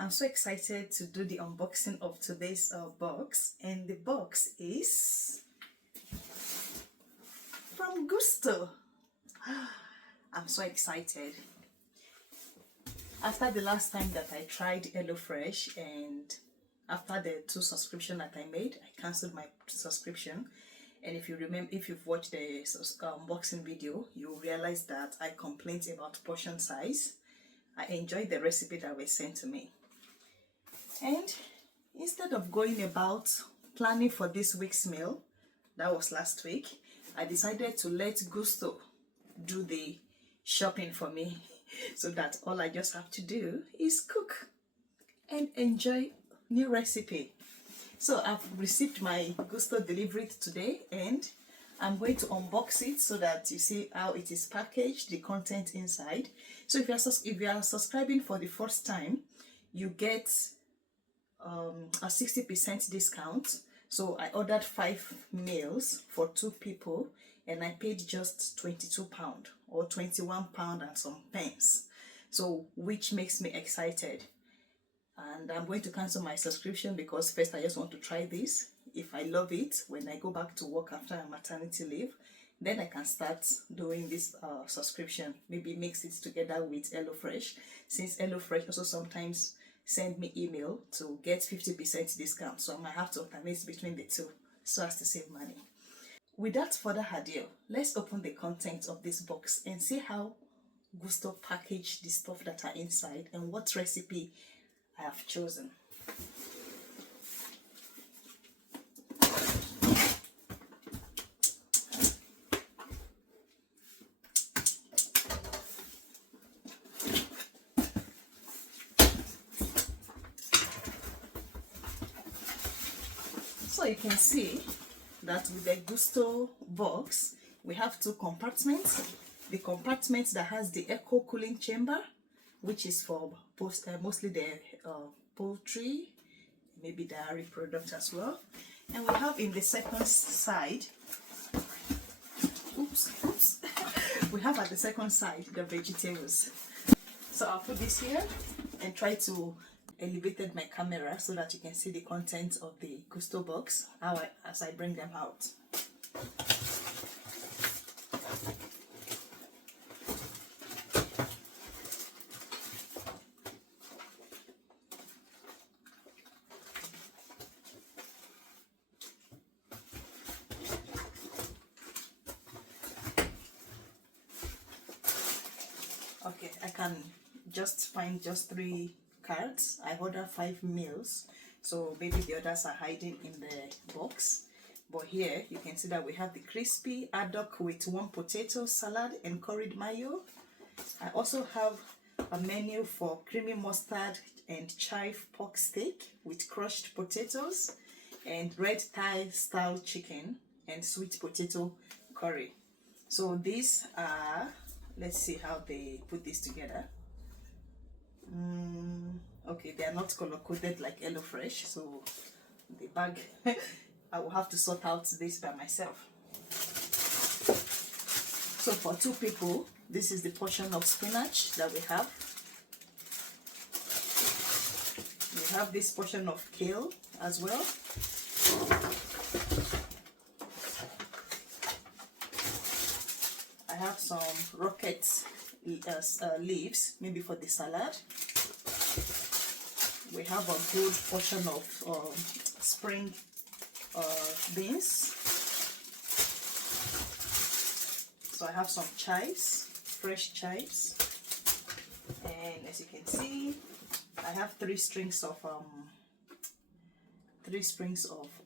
I'm so excited to do the unboxing of today's box, and the box is from Gousto. I'm so excited. After the last time that I tried HelloFresh, and after the 2 subscription that I made, I cancelled my subscription. And if you remember, if you've watched the unboxing video, you realize that I complained about portion size. I enjoyed the recipe that was sent to me. And instead of going about planning for this week's meal, that was last week, I decided to let Gousto do the shopping for me so that all I just have to do is cook and enjoy new recipe. So I've received my Gousto delivery today, and I'm going to unbox it so that you see how it is packaged, the content inside. So if you are subscribing for the first time, you get a 60% discount. So I ordered 5 meals for 2 people, and I paid just £22 or £21 and some pence. So which makes me excited. And I'm going to cancel my subscription because first I just want to try this. If I love it, when I go back to work after my maternity leave, then I can start doing this subscription. Maybe mix it together with HelloFresh, since HelloFresh also sometimes send me email to get 50% discount. So I might have to alternate between the two so as to save money. Without further ado, let's open the contents of this box and see how Gousto packaged the stuff that are inside and what recipe I have chosen. So you can see that with the Gousto box, we have 2 compartments. The compartment that has the eco cooling chamber, which is for mostly the poultry, maybe dairy product as well. And we have in the second side, we have at the second side the vegetables. So I'll put this here and try to elevate my camera so that you can see the contents of the Gousto box as I bring them out. Okay, I can just find just 3 cards. I ordered 5 meals, so maybe the others are hiding in the box. But here you can see that we have the crispy haddock with 1 potato salad and curried mayo. I also have a menu for creamy mustard and chive pork steak with crushed potatoes, and red Thai style chicken and sweet potato curry. So these are, let's see how they put this together. Okay, they are not color coded like HelloFresh, so the bag I will have to sort out this by myself. So for 2 people, this is the portion of spinach that we have. We have this portion of kale as well. I have some rocket leaves, maybe for the salad. We have a good portion of spring beans. So I have some chives, fresh chives, and as you can see, I have 3 strings of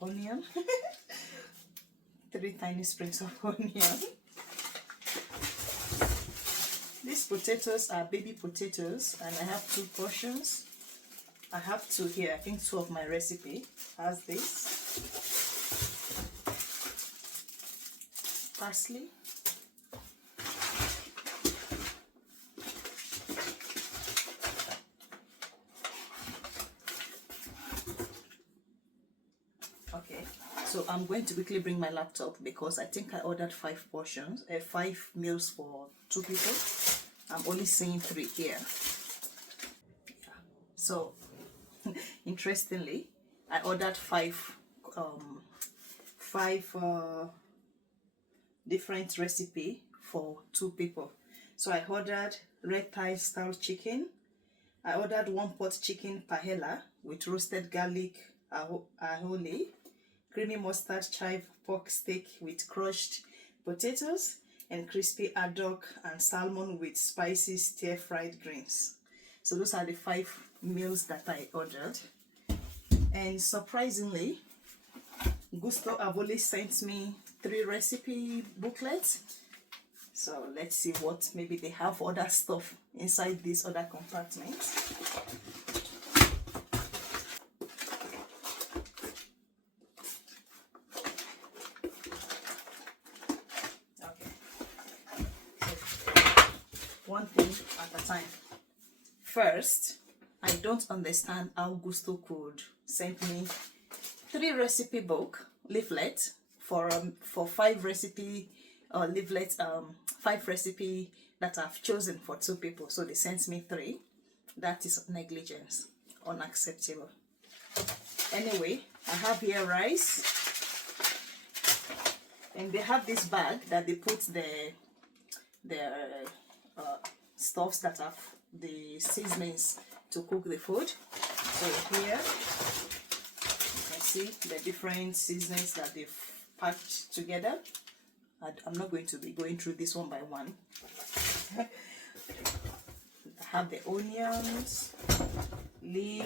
onion. 3 tiny strings of onion. These potatoes are baby potatoes, and I have 2 portions. I have 2 here. I think 2 of my recipe has this. Parsley. Okay, so I'm going to quickly bring my laptop because I think I ordered 5 portions, 5 meals for 2 people. I'm only seeing 3 here. So Interestingly, I ordered five different recipe for 2 people. So I ordered red Thai style chicken. I ordered 1 pot chicken paella with roasted garlic aioli, creamy mustard chive pork steak with crushed potatoes, and crispy haddock and salmon with spicy stir-fried greens. So those are the 5 meals that I ordered. And surprisingly, Gousto have only sent me 3 recipe booklets. So let's see what, maybe they have other stuff inside these other compartments. Okay, so one thing at a time. First, I don't understand how Gousto could send me 3 recipe book leaflet for 5 recipe leaflets, 5 recipe that I've chosen for 2 people. So they sent me 3. That is negligence, unacceptable. Anyway, I have here rice, and they have this bag that they put the stuffs that have the seasonings to cook the food. So here you can see the different seasonings that they've packed together. I'm not going to be going through this one by one. I have the onions, leek,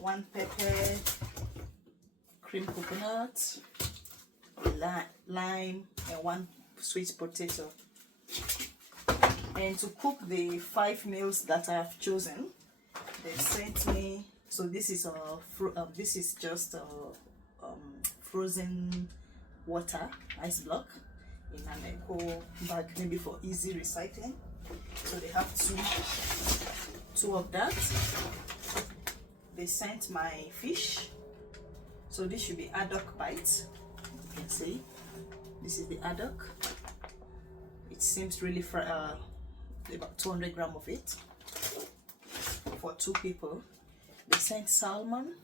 1 pepper, cream coconut, lime, and 1 sweet potato. And to cook the 5 meals that I have chosen, they sent me. So this is just frozen water ice block in an eco bag, maybe for easy recycling. So they have two of that. They sent my fish. So this should be haddock bites. You can see this is the haddock. It seems really about 200 grams of it for 2 people. They sent salmon.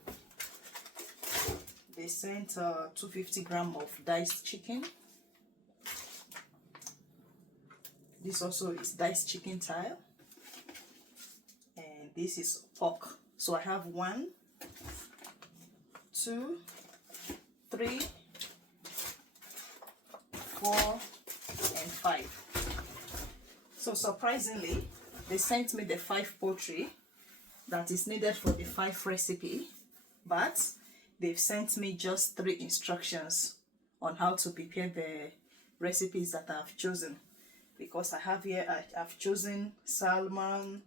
They sent 250 grams of diced chicken. This also is diced chicken tile, and this is pork. So I have 1, 2, 3, 4, and 5. So surprisingly, they sent me the 5 poultry that is needed for the 5 recipe, but they've sent me just 3 instructions on how to prepare the recipes that I've chosen. Because I have here, I've chosen salmon,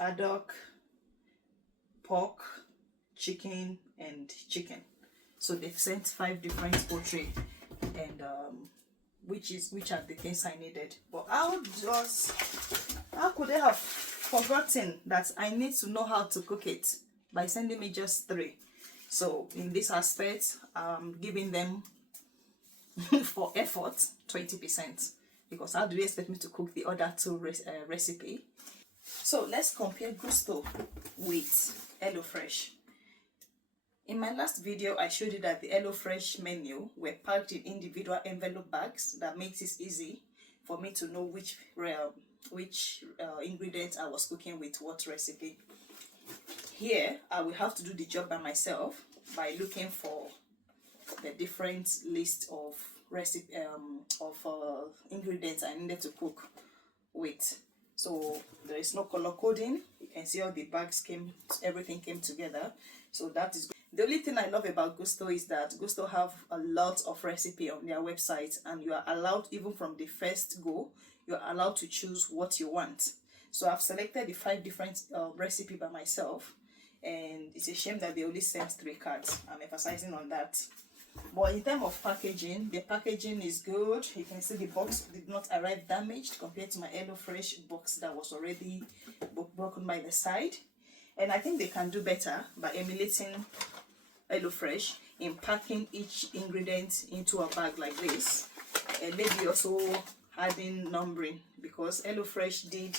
haddock, pork, chicken, and chicken. So they've sent 5 different poultry, and which are the things I needed. But how could they have forgotten that I need to know how to cook it by sending me just 3? So in this aspect, I'm giving them for effort 20%, because how do you expect me to cook the other 2 recipe? So let's compare Gousto with HelloFresh. In my last video, I showed you that the HelloFresh menu were packed in individual envelope bags. That makes it easy for me to know which ingredient I was cooking with what recipe. Here, I will have to do the job by myself by looking for the different list of ingredients I needed to cook with. So there is no color coding. You can see all the bags everything came together. So that is good. The only thing I love about Gousto is that Gousto have a lot of recipe on their website, and you are allowed, even from the first go, you are allowed to choose what you want. So I've selected the 5 different recipe by myself, and it's a shame that they only sent 3 cards. I'm emphasizing on that. But in terms of packaging, the packaging is good. You can see the box did not arrive damaged compared to my HelloFresh box that was already broken by the side. And I think they can do better by emulating HelloFresh in packing each ingredient into a bag like this, and maybe also adding numbering, because HelloFresh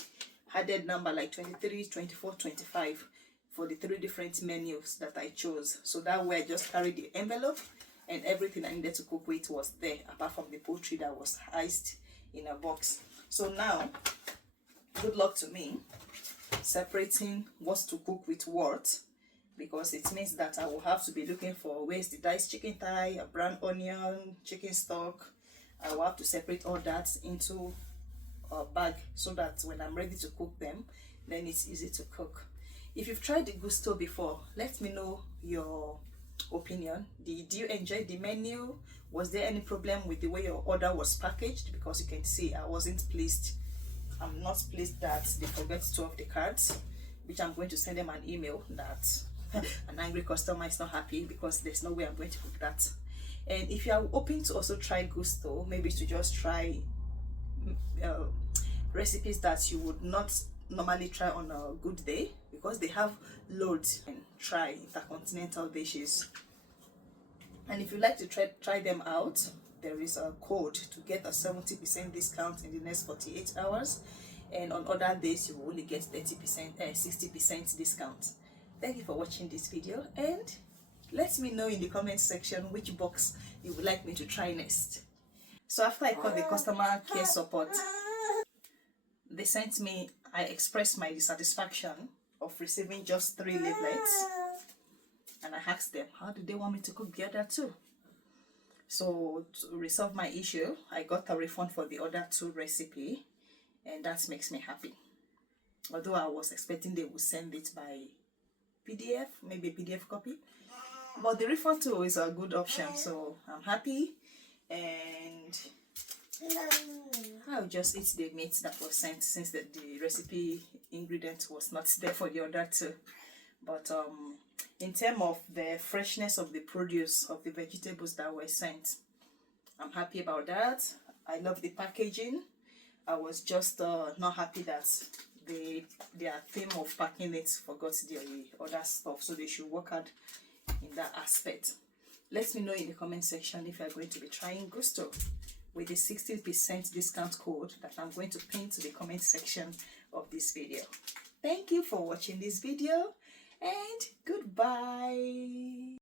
added number like 23, 24, 25 for the 3 different menus that I chose. So that way I just carried the envelope and everything I needed to cook with was there, apart from the poultry that was iced in a box. So now, good luck to me separating what to cook with what, because it means that I will have to be looking for where's the diced chicken thigh, a brown onion, chicken stock. I will have to separate all that into a bag so that when I'm ready to cook them, then it's easy to cook. If you've tried the Gousto before, let me know your opinion. Did you enjoy the menu? Was there any problem with the way your order was packaged? Because you can see I wasn't pleased. I'm not pleased that they forgot 2 of the cards, which I'm going to send them an email that an angry customer is not happy, because there's no way I'm going to cook that. And if you are open to also try Gousto, maybe to just try recipes that you would not normally try on a good day, because they have loads, and try intercontinental dishes. And if you like to try them out, there is a code to get a 70% discount in the next 48 hours, and on other days you will only get 30%, 60% discount. Thank you for watching this video, and let me know in the comment section which box you would like me to try next. So after I called the customer care support, they sent me, I expressed my dissatisfaction of receiving just 3 leaflets, and I asked them how do they want me to cook the other 2. So to resolve my issue, I got a refund for the other 2 recipe, and that makes me happy. Although I was expecting they would send it by PDF, maybe a PDF copy, but the refund too is a good option, so I'm happy. And I'll just eat the meat that was sent, since the recipe ingredient was not there for the other 2. But in terms of the freshness of the produce, of the vegetables that were sent, I'm happy about that. I love the packaging. I was just not happy that their theme of packing it forgot the other stuff, so they should work hard in that aspect. Let me know in the comment section if you are going to be trying Gousto with the 60% discount code that I'm going to pin to the comment section of this video. Thank you for watching this video, and goodbye.